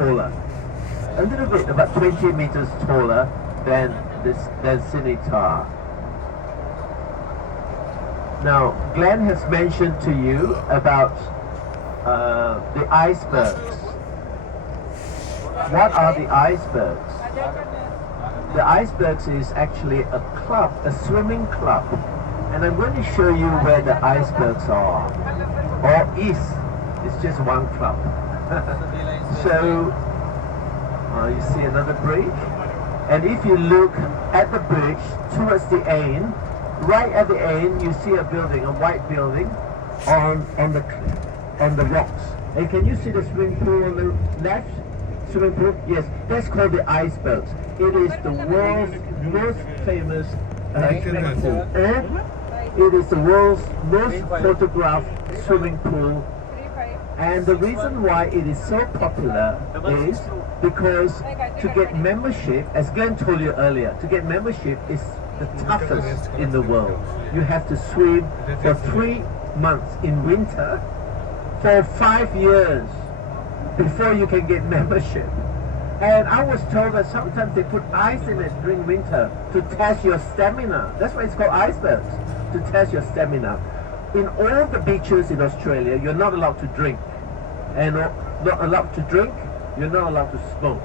taller, a little bit, about 20 meters taller than Sinitar. Now, Glenn has mentioned to you about the icebergs. What are the icebergs? The icebergs is actually a club, a swimming club. And I'm going to show you where the icebergs are. Or is. It's just one club. So, you see another bridge. And if you look at the bridge towards the end, right at the end, you see a building, a white building on the rocks. And can you see the swimming pool on the left? Swimming pool? Yes, that's called the icebergs. It is the world's most famous swimming pool. And it is the world's most photographed swimming pool. And the reason why it is so popular is because to get membership, as Glenn told you earlier, to get membership is the toughest in the world. You have to swim for 3 months in winter for 5 years before you can get membership. And I was told that sometimes they put ice in it during winter to test your stamina. That's why it's called icebergs, to test your stamina. In all the beaches in Australia, you're not allowed to drink. And not allowed to drink, you're not allowed to smoke.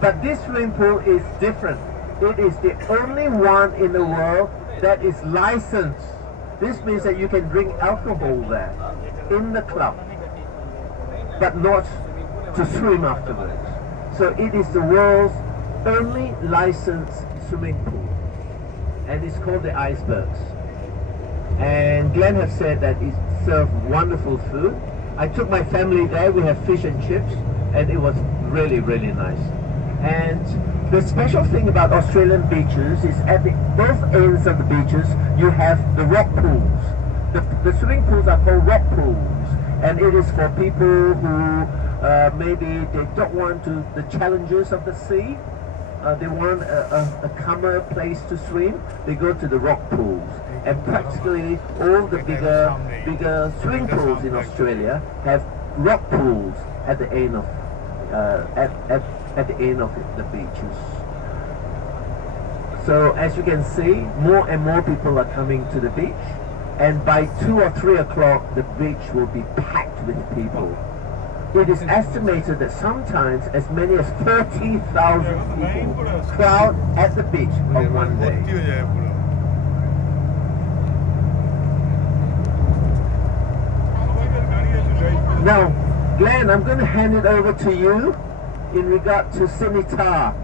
But this swimming pool is different. It is the only one in the world that is licensed. This means that you can drink alcohol there, in the club, but not to swim afterwards. So it is the world's only licensed swimming pool. And it's called the icebergs. And Glenn has said that it serves wonderful food. I took my family there, we have fish and chips, and it was really, really nice. And the special thing about Australian beaches is at both ends of the beaches, you have the rock pools. The swimming pools are called rock pools, and it is for people who maybe they don't want the challenges of the sea. They want a calmer place to swim. They go to the rock pools. And practically all the bigger swimming pools in Australia have rock pools at the end of at the end of the beaches. So as you can see, more and more people are coming to the beach, and by 2 or 3 o'clock the beach will be packed with people. It is estimated that sometimes as many as 30,000 people crowd at the beach on one day. Now, Glenn, I'm going to hand it over to you in regard to Sinitar.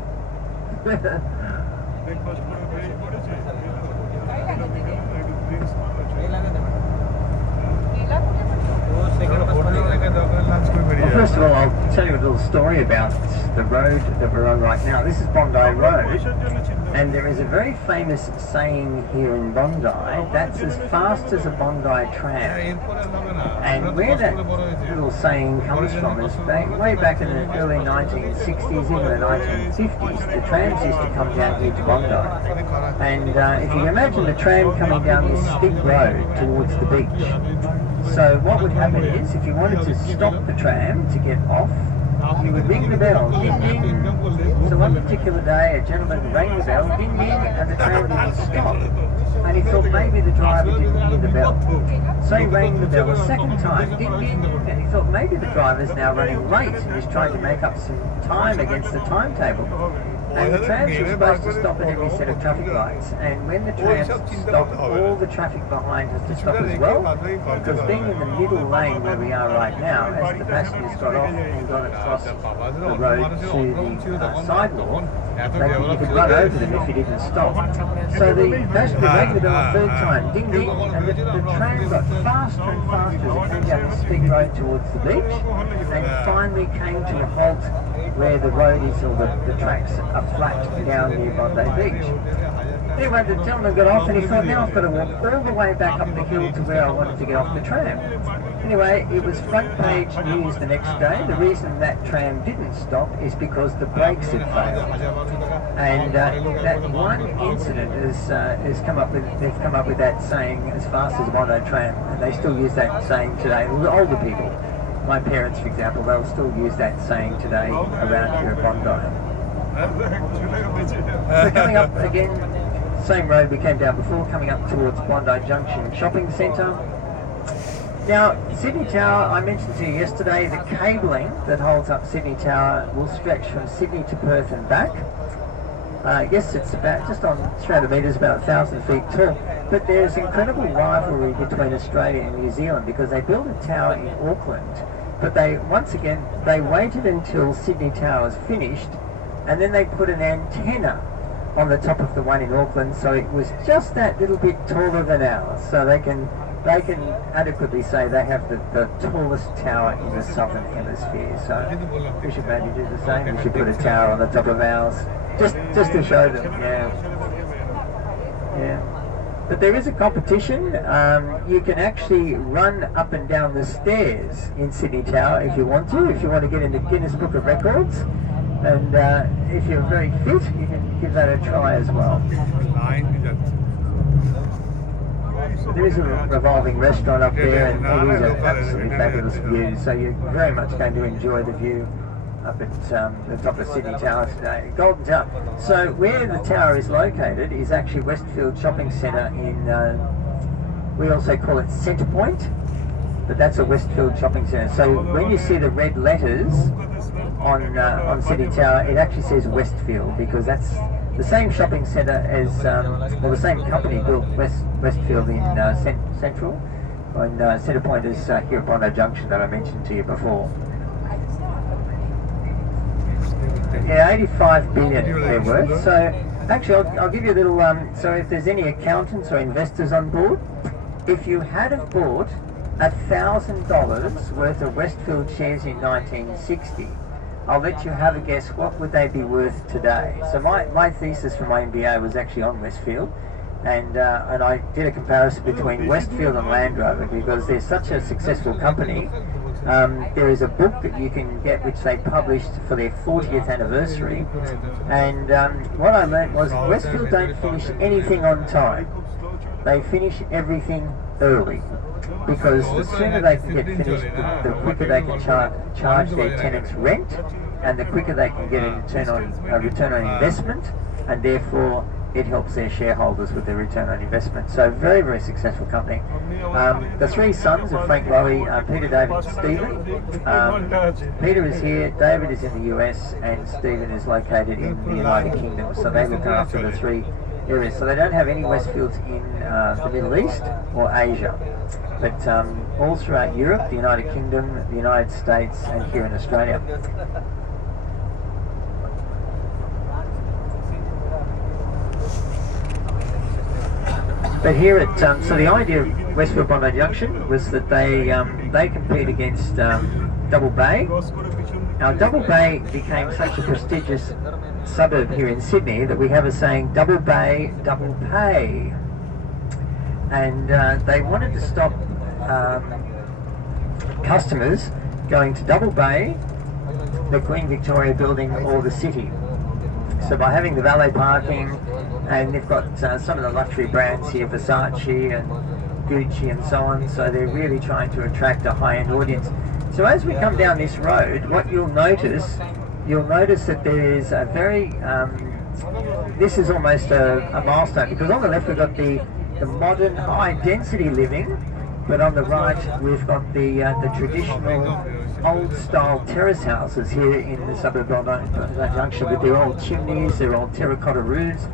Well, first of all, I'll tell you a little story about the road that we're on right now. This is Bondi Road, and there is a very famous saying here in Bondi, that's as fast as a Bondi tram. And where that little saying comes from is way back in the early 1960s, even the 1950s, the trams used to come down here to Bondi. And if you can imagine the tram coming down this steep road towards the beach, so what would happen is, if you wanted to stop the tram to get off, you would ring the bell, ding ding. So one particular day, a gentleman rang the bell, ding ding, and the tram didn't stop. And he thought maybe the driver didn't hear the bell. So he rang the bell a second time, ding ding, and he thought maybe the driver's now running late and he's trying to make up some time against the timetable. And the trams were supposed to stop at every set of traffic lights, and when the trams stop, all the traffic behind has to stop as well, because being in the middle lane where we are right now, as the passengers got off and got across the road to the sidewalk, you could run over them if you didn't stop. So the passenger rang the bell a third time, ding ding, and the tram got faster and faster as it came down the steep road towards the beach, and finally came to a halt where the road is, or the tracks are flat down near Bondi Beach. Anyway, the gentleman got off and he thought, now I've got to walk all the way back up the hill to where I wanted to get off the tram. Anyway, it was front page news the next day. The reason that tram didn't stop is because the brakes had failed. And that one incident has come up with, they've come up with that saying, as fast as a Bondi tram, and they still use that saying today, older people. my parents, for example, they'll still use that saying today around here at Bondi. So coming up again, same road we came down before, coming up towards Bondi Junction Shopping Centre. Now, Sydney Tower, I mentioned to you yesterday, the cabling that holds up Sydney Tower will stretch from Sydney to Perth and back. Yes, it's about just on 300 metres, about 1,000 feet tall. But there's incredible rivalry between Australia and New Zealand because they built a tower in Auckland, but they waited until Sydney Tower was finished, and then they put an antenna on the top of the one in Auckland, so it was just that little bit taller than ours. So they can adequately say they have the tallest tower in the southern hemisphere. So we should maybe do the same. We should put a tower on the top of ours, just to show them. Yeah. But there is a competition. You can actually run up and down the stairs in Sydney Tower if you want to get into Guinness Book of Records. And if you're very fit, you can give that a try as well. There is a revolving restaurant up there, and it is an absolutely fabulous view. So you're very much going to enjoy the view up at the top of Sydney Tower today. Golden Tower. So where the tower is located is actually Westfield Shopping Centre in, we also call it Centre Point, but that's a Westfield Shopping Centre. So when you see the red letters on Sydney Tower, it actually says Westfield because that's the same shopping centre as, well, the same company built Westfield in Central, and Centre Point is here at Bondi Junction that I mentioned to you before. Yeah, 85 billion they're worth. So actually, I'll give you a little. So if there's any accountants or investors on board, if you had have bought $1,000 worth of Westfield shares in 1960, I'll let you have a guess. What would they be worth today? So my thesis for my MBA was actually on Westfield, and I did a comparison between Westfield and Land Rover because they're such a successful company. There is a book that you can get which they published for their 40th anniversary, and what I learned was Westfield don't finish anything on time. They finish everything early because the sooner they can get finished, the quicker they can charge their tenants rent, and the quicker they can get a return on investment, and therefore it helps their shareholders with their return on investment. So very, very successful company. The three sons of Frank Lowy, Peter, David and Stephen. Peter is here, David is in the US, and Stephen is located in the United Kingdom. So they look after the three areas. So they don't have any Westfields in the Middle East or Asia, but all throughout Europe, the United Kingdom, the United States, and here in Australia. But here at, so the idea of Westfield Bondi Junction was that they compete against Double Bay. Now Double Bay became such a prestigious suburb here in Sydney that we have a saying, Double Bay, double pay. And they wanted to stop customers going to Double Bay, the Queen Victoria building, or the city. So by having the valet parking, and they've got some of the luxury brands here, Versace and Gucci and so on, so they're really trying to attract a high-end audience. So as we come down this road, what you'll notice that there is a very, this is almost a milestone, because on the left we've got the modern high-density living, but on the right we've got the traditional old-style terrace houses here in the suburb of Bondi Junction with their old chimneys, their old terracotta roofs.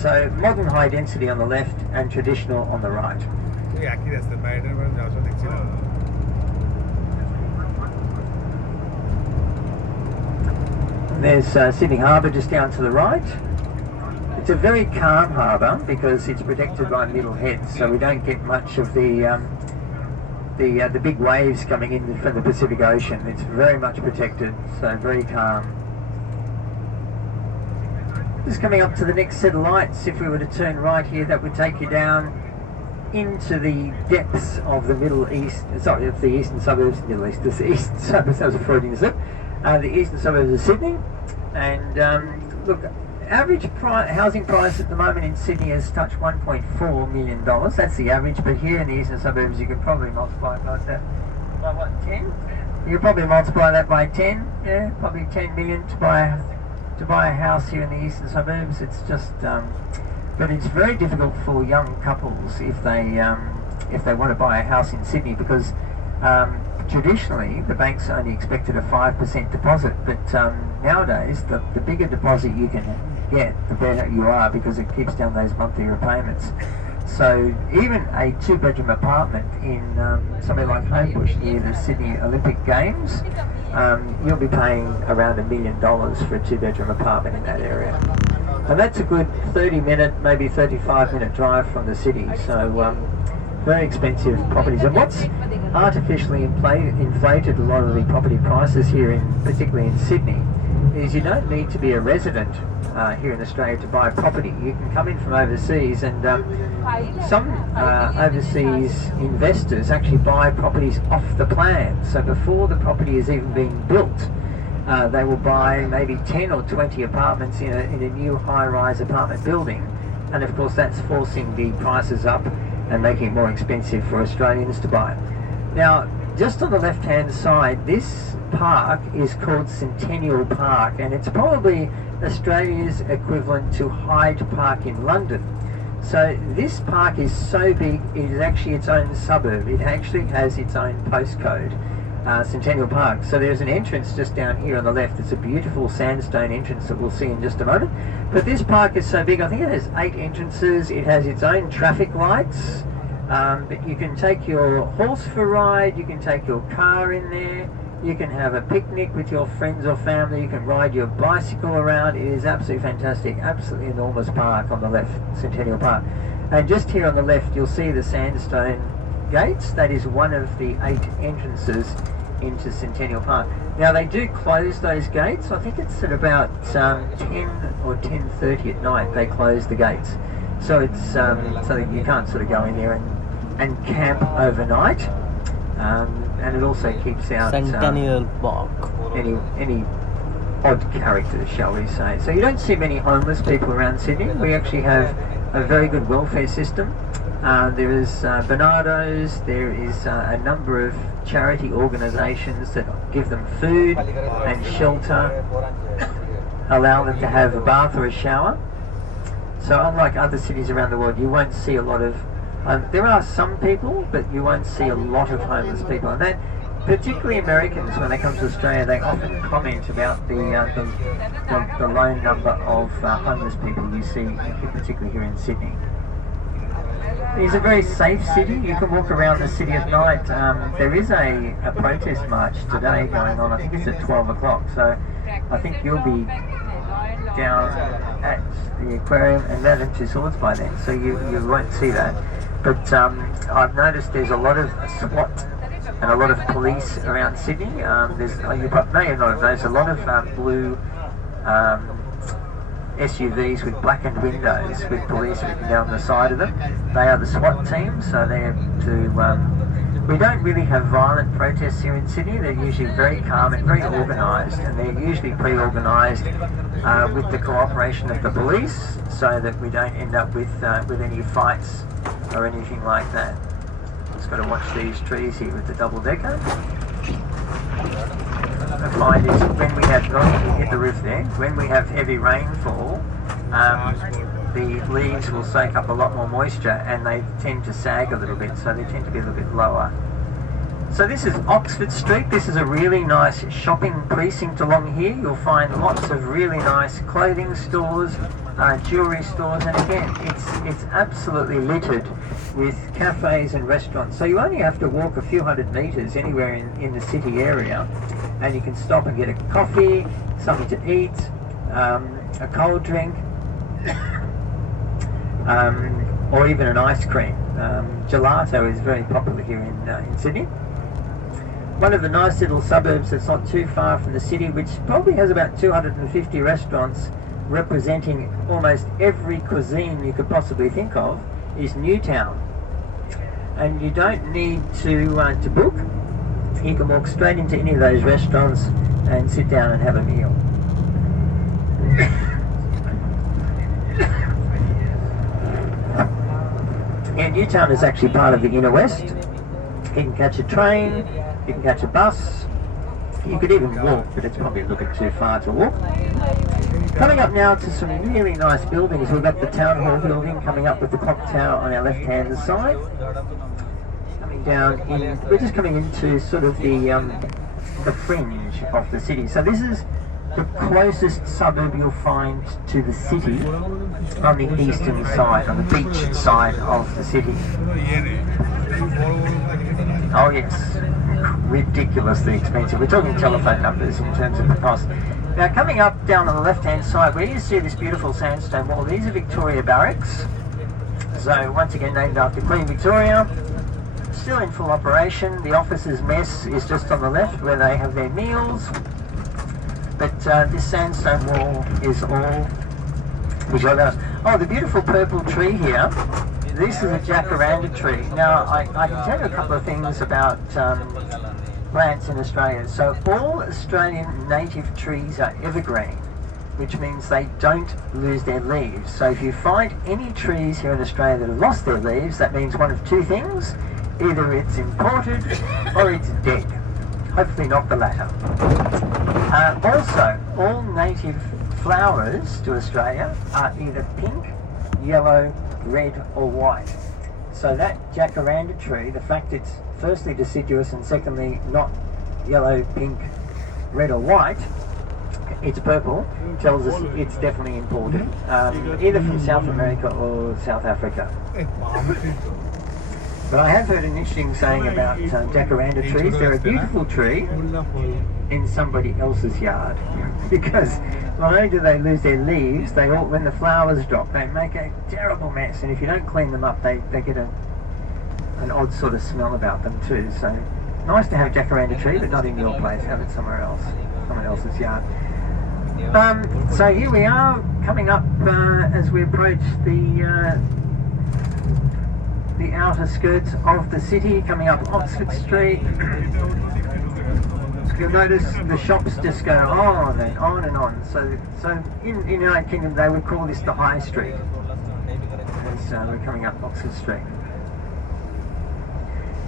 So modern high density on the left and traditional on the right. And there's Sydney Harbour just down to the right. It's a very calm harbour because it's protected by middle heads, so we don't get much of the big waves coming in from the Pacific Ocean. It's very much protected, so very calm. Just coming up to the next set of lights, if we were to turn right here, that would take you down into the depths of the Middle East, sorry, of the Eastern Suburbs, Middle East, the Eastern Suburbs, that was a Freudian slip, the Eastern Suburbs of Sydney. And look, average housing price at the moment in Sydney has touched $1.4 million. That's the average, but here in the Eastern Suburbs you could probably multiply it like that by what, 10? You probably multiply that by 10, yeah, probably 10 million to buy a house here in the eastern suburbs. It's just, but it's very difficult for young couples if they want to buy a house in Sydney, because traditionally the banks only expected a 5% deposit, but nowadays the bigger deposit you can get, the better you are, because it keeps down those monthly repayments. So even a 2-bedroom apartment in somewhere like Homebush near the Sydney Olympic Games, you'll be paying around $1 million for a 2-bedroom apartment in that area. And that's a good 30-minute, maybe 35-minute drive from the city. So very expensive properties. And what's artificially inflated a lot of the property prices here, particularly in Sydney, is you don't need to be a resident here in Australia to buy property. You can come in from overseas, and some overseas investors actually buy properties off the plan. So before the property is even being built, they will buy maybe 10 or 20 apartments in a new high-rise apartment building, and of course that's forcing the prices up and making it more expensive for Australians to buy. Now, just on the left-hand side, this park is called Centennial Park, and it's probably Australia's equivalent to Hyde Park in London. So this park is so big, it is actually its own suburb. It actually has its own postcode, Centennial Park. So there's an entrance just down here on the left. It's a beautiful sandstone entrance that we'll see in just a moment. But this park is so big, I think it has 8 entrances. It has its own traffic lights. But you can take your horse for a ride, you can take your car in there, you can have a picnic with your friends or family, you can ride your bicycle around. It is absolutely fantastic, absolutely enormous park on the left, Centennial Park. And just here on the left you'll see the sandstone gates. That is one of the 8 entrances into Centennial Park. Now they do close those gates. I think it's at about 10 or 10:30 at night they close the gates. So it's so that you can't sort of go in there and camp overnight, and it also keeps out Centennial Park. any odd characters, shall we say. So you don't see many homeless people around Sydney. We actually have a very good welfare system. There is Bernardo's, there is a number of charity organisations that give them food and shelter, allow them to have a bath or a shower. So unlike other cities around the world, you won't see a lot of, there are some people, but you won't see a lot of homeless people. And that, particularly Americans, when they come to Australia, they often comment about the low number of homeless people you see, particularly here in Sydney. It's a very safe city. You can walk around the city at night. There is a protest march today going on. I think it's at 12 o'clock. So I think you'll be down at the aquarium and Madame Tussauds by then, so you won't see that. But I've noticed there's a lot of SWAT and a lot of police around Sydney. You may have not have noticed a lot of blue SUVs with blackened windows with police written down the side of them. They are the SWAT team, so they're to we don't really have violent protests here in Sydney. They're usually very calm and very organised, and they're usually pre-organised with the cooperation of the police, so that we don't end up with any fights or anything like that. Just got to watch these trees here with the double-decker. I find is when we have, hit the roof there, when we have heavy rainfall, the leaves will soak up a lot more moisture and they tend to sag a little bit, so they tend to be a little bit lower. So this is Oxford Street. This is a really nice shopping precinct along here. You'll find lots of really nice clothing stores, jewellery stores, and again, it's absolutely littered with cafes and restaurants. So you only have to walk a few hundred metres anywhere in the city area, and you can stop and get a coffee, something to eat, a cold drink, or even an ice cream. Gelato is very popular here in Sydney. One of the nice little suburbs that's not too far from the city, which probably has about 250 restaurants representing almost every cuisine you could possibly think of, is Newtown. And you don't need to book. You can walk straight into any of those restaurants and sit down and have a meal. Yeah, Newtown is actually part of the inner west. You can catch a train, you can catch a bus, You could even walk, but it's probably a little bit too far to walk. Coming up now to some really nice buildings. We've got the Town Hall building coming up with the clock tower on our left-hand side. Coming down in, we're just coming into sort of the fringe of the city. So this is the closest suburb you'll find to the city on the eastern side, on the beach side of the city. Oh yes, ridiculously expensive. We're talking telephone numbers in terms of the cost. Now coming up down on the left hand side where you see this beautiful sandstone wall, these are Victoria Barracks. So once again named after Queen Victoria. Still in full operation. The officers' mess is just on the left where they have their meals. But this sandstone wall is all visual. Oh, the beautiful purple tree here. This is a jacaranda tree. Now, I can tell you a couple of things about plants in Australia. So all Australian native trees are evergreen, which means they don't lose their leaves. So if you find any trees here in Australia that have lost their leaves, that means one of two things. Either it's imported or it's dead. Hopefully not the latter. Also, all native flowers to Australia are either pink, yellow, red or white. So that jacaranda tree, the fact it's firstly deciduous and secondly not yellow, pink, red or white, it's purple, tells us it's definitely imported, either from South America or South Africa. But I have heard an interesting saying about jacaranda trees. They're a beautiful tree in somebody else's yard because not only do they lose their leaves, they all, when the flowers drop, they make a terrible mess, and if you don't clean them up, they get an odd sort of smell about them too. So nice to have a jacaranda tree, but not in your place. Have it somewhere else, someone else's yard. So here we are coming up as we approach the outer skirts of the city, coming up Oxford Street. You'll notice the shops just go on and on and on. So in the United Kingdom they would call this the High Street. As we're coming up Oxford Street.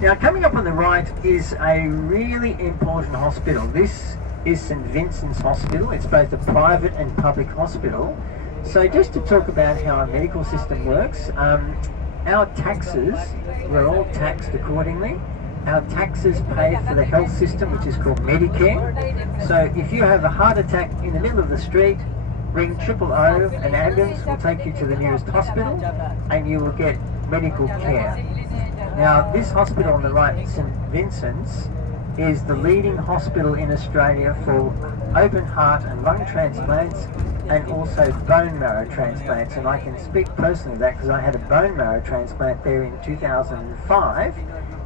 Now coming up on the right is a really important hospital. This is St Vincent's Hospital. It's both a private and public hospital. So just to talk about how our medical system works, our taxes, we're all taxed accordingly. Our taxes pay for the health system, which is called Medicare. So if you have a heart attack in the middle of the street, ring 000, an ambulance will take you to the nearest hospital and you will get medical care. Now this hospital on the right, St Vincent's, is the leading hospital in Australia for open heart and lung transplants and also bone marrow transplants, and I can speak personally of that because I had a bone marrow transplant there in 2005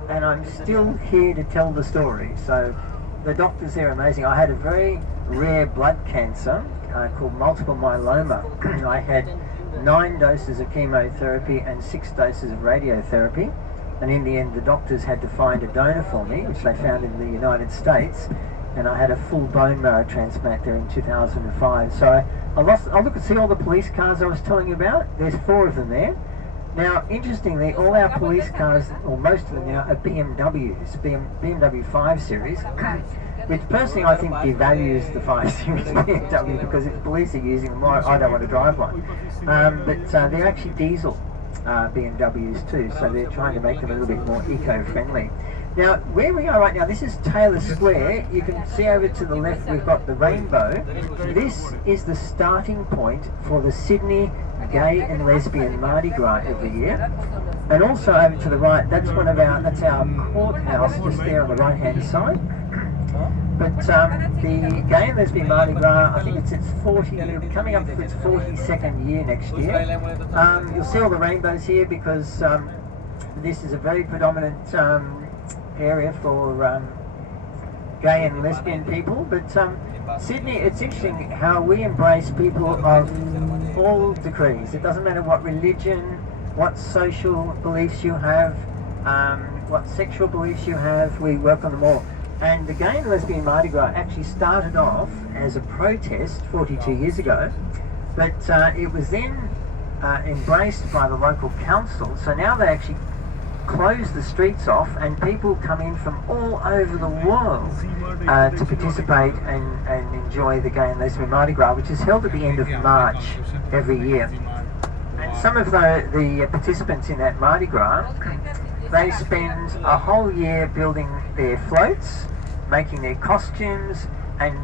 and I'm still here to tell the story. So the doctors there are amazing. I had a very rare blood cancer called multiple myeloma. I had 9 doses of chemotherapy and 6 doses of radiotherapy, and in the end the doctors had to find a donor for me, which they found in the United States, and I had a full bone marrow transplant there in 2005. So I look and see all the police cars I was telling you about. There's 4 of them there. Now, interestingly, all our police cars, or most of them now, are BMWs, BMW 5 Series, which personally I think devalues the 5 Series BMW because if police are using them, I don't want to drive one. But they're actually diesel BMWs too, so they're trying to make them a little bit more eco-friendly. Now, where we are right now, this is Taylor Square. You can see over to the left we've got the rainbow. This is the starting point for the Sydney Gay and Lesbian Mardi Gras every year. And also over to the right, that's our courthouse just there on the right hand side. But the Gay and Lesbian Mardi Gras, I think it's coming up for its 42nd year next year. You'll see all the rainbows here because this is a very predominant area for gay and lesbian people. But Sydney, it's interesting how we embrace people of all degrees. It doesn't matter what religion, what social beliefs you have, what sexual beliefs you have, we welcome them all. And the Gay and Lesbian Mardi Gras actually started off as a protest 42 years ago, but it was then embraced by the local council. So now they actually close the streets off and people come in from all over the world to participate and enjoy the Gay and Lesbian Mardi Gras, which is held at the end of March every year. And some of the participants in that Mardi Gras, they spend a whole year building their floats, making their costumes, and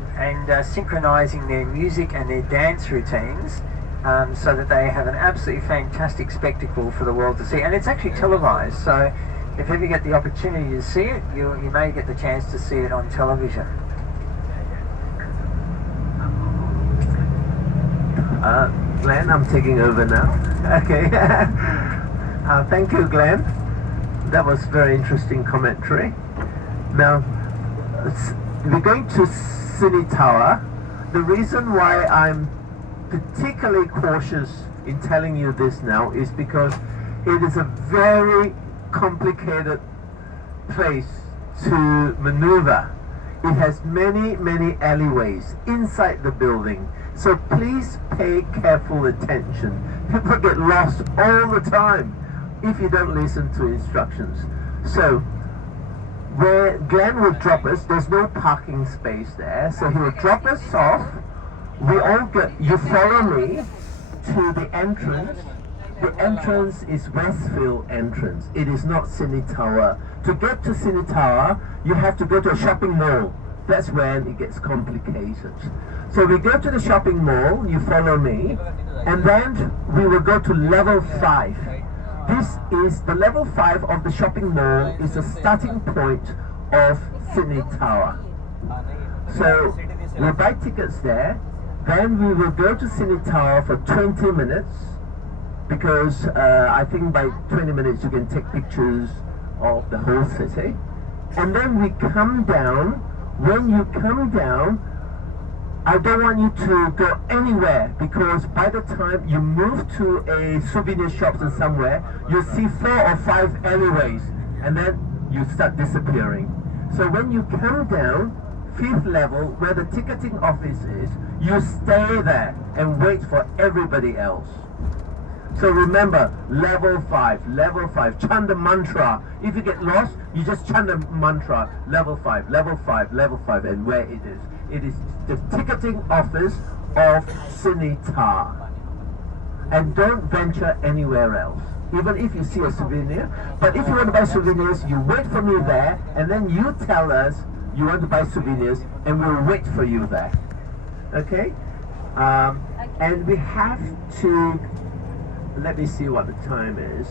synchronising their music and their dance routines, so that they have an absolutely fantastic spectacle for the world to see. And it's actually televised, so if ever you get the opportunity to see it, you may get the chance to see it on television. Glenn, I'm taking over now. Okay. Thank you, Glenn. That was very interesting commentary. Now, we're going to Sydney Tower. The reason why I'm particularly cautious in telling you this now is because it is a very complicated place to maneuver. It has many alleyways inside the building, so please pay careful attention. People get lost all the time if you don't listen to instructions. So where Glenn will drop us, there's no parking space there, so he will drop us off. You follow me to the entrance. The entrance is Westfield entrance. It is not Sydney Tower. To get to Sydney Tower, you have to go to a shopping mall. That's when it gets complicated. So we go to the shopping mall, you follow me, and then we will go to level 5. This is the level 5 of the shopping mall, is the starting point of Sydney Tower. So we'll buy tickets there, then we will go to Sydney Tower for 20 minutes, because I think by 20 minutes you can take pictures of the whole city. And then we come down. When you come down, I don't want you to go anywhere, because by the time you move to a souvenir shop or somewhere, you'll see 4 or 5 alleyways, and then you start disappearing. So when you come down, 5th level, where the ticketing office is, you stay there and wait for everybody else. So remember, level 5, chant the mantra. If you get lost, you just chant the mantra, level 5, and where it is. It is the ticketing office of Sydney Tower. And don't venture anywhere else, even if you see a souvenir. But if you want to buy souvenirs, you wait for me there, and then you tell us you want to buy souvenirs, and we'll wait for you there. Okay? And we have to... Let me see what the time is.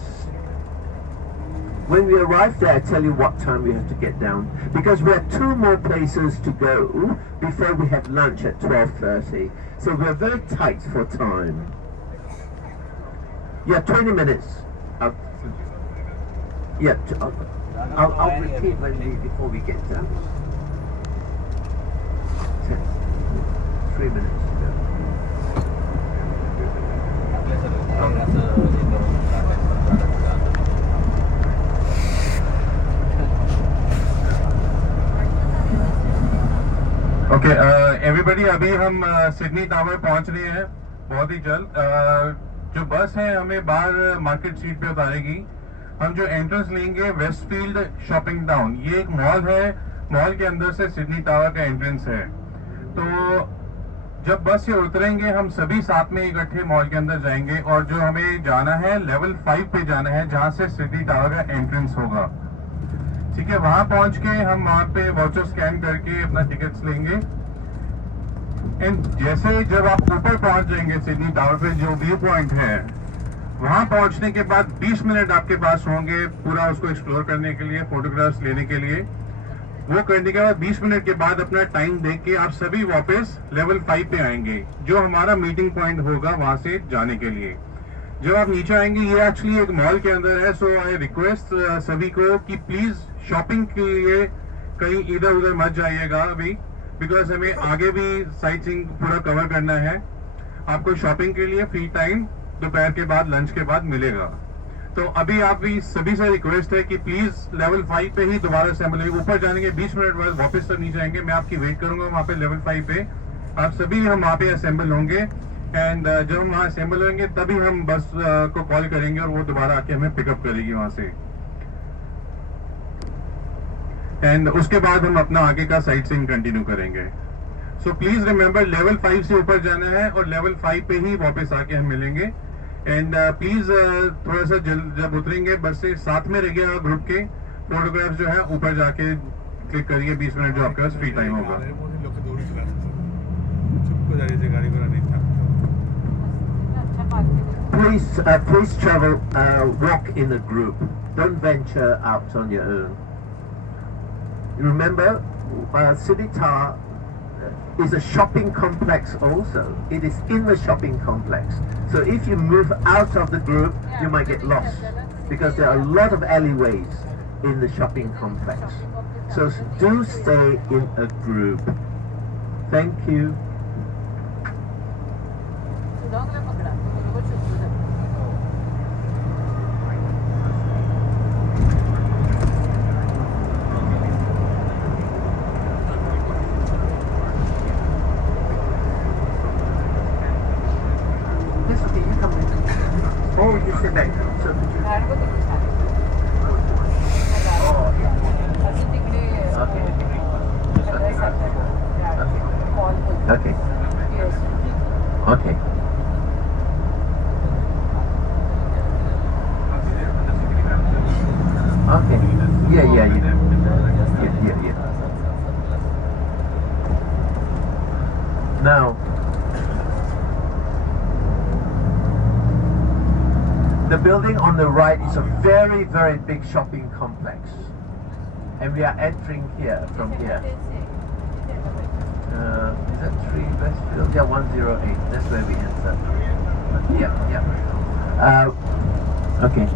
When we arrive there, I tell you what time we have to get down, because we have 2 more places to go before we have lunch at 12:30. So we're very tight for time. Yeah, 20 minutes. I'll repeat before we get down. 3 minutes to go. Okay everybody अभी हम Sydney tower पहुंच रहे हैं बहुत ही जल्द। जो बस है हमें बाहर मार्केट स्ट्रीट पे उतारेगी। हम जो एंट्रेंस लेंगे वेस्टफील्ड शॉपिंग टाउन, ये एक मॉल है, मॉल के अंदर से सिडनी टावर का एंट्रेंस है। तो जब बस से उतरेंगे हम सभी साथ में इकट्ठे मॉल के अंदर जाएंगे, और जो हमें जाना है लेवल 5 पे जाना है, जहां से सिडनी टावर का एंट्रेंस होगा। ठीक है, वहां पहुंच के हम वहां पे वाउचर स्कैन करके अपना टिकट्स लेंगे। एंड जैसे जब आप ऊपर पहुंच जाएंगे सिडनी टावर पे, जो व्यू पॉइंट है, वहां पहुंचने के बाद 20 मिनट आपके पास होंगे पूरा उसको एक्सप्लोर करने के लिए, फोटोग्राफ्स लेने के लिए। वो करने के बाद 20 मिनट के बाद अपना टाइम देख के आप सभी वापस लेवल 5 पे आएंगे, जो हमारा मीटिंग पॉइंट होगा वहां से जाने के लिए। जब आप नीचे आएंगे, ये एक्चुअली एक मॉल के अंदर है, सो आई रिक्वेस्ट सभी को कि प्लीज शॉपिंग के लिए कहीं इधर उधर मत जाइएगा अभी, बिकॉज हमें आगे भी साइट सीइंग पूरा कवर करना है। आपको शॉपिंग के लिए फ्री टाइम दोपहर के बाद, लंच के बाद मिलेगा। तो अभी आप भी सभी से रिक्वेस्ट है कि प्लीज लेवल 5 पे ही दोबारा असेंबल होंगे। ऊपर जाने के 20 मिनट बाद वापस तक नीचे आएंगे, मैं आपकी वेट करूंगा वहाँ पे लेवल 5 पे। आप सभी हम वहाँ पे असेंबल होंगे, एंड जब हम वहाँ असेंबल होंगे तभी हम बस को कॉल करेंगे और वो दोबारा आके हमें पिकअप करेगी वहाँ से। एंड उसके बाद हम अपना आगे का साइट सीइंग कंटिन्यू करेंगे. सो प्लीज रिमेंबर लेवल 5 से ऊपर जाना है और लेवल 5 पे ही वापस आके हम मिलेंगे. एंड प्लीज थोड़ा सा जब उतरेंगे बस से साथ में रहिएगा ग्रुप के. फोटोग्राफ्स जो है ऊपर जाके क्लिक करिए. 20 मिनट जो आपके पास फ्री टाइम होगा. Please travel, walk in a group. Don't venture out on your own. Remember, City Tower is a shopping complex also. It is in the shopping complex. So if you move out of the group, you might get lost because there are a lot of alleyways in the shopping complex. So do stay in a group. Thank you. Oh, you sit back. So did you? Okay. Okay. Okay. Okay. Yeah. Now, the building on the right is a very, very big shopping complex. And we are entering here, from here. Is that 3 Westfield? Yeah, 108. That's where we enter. Yeah. Okay.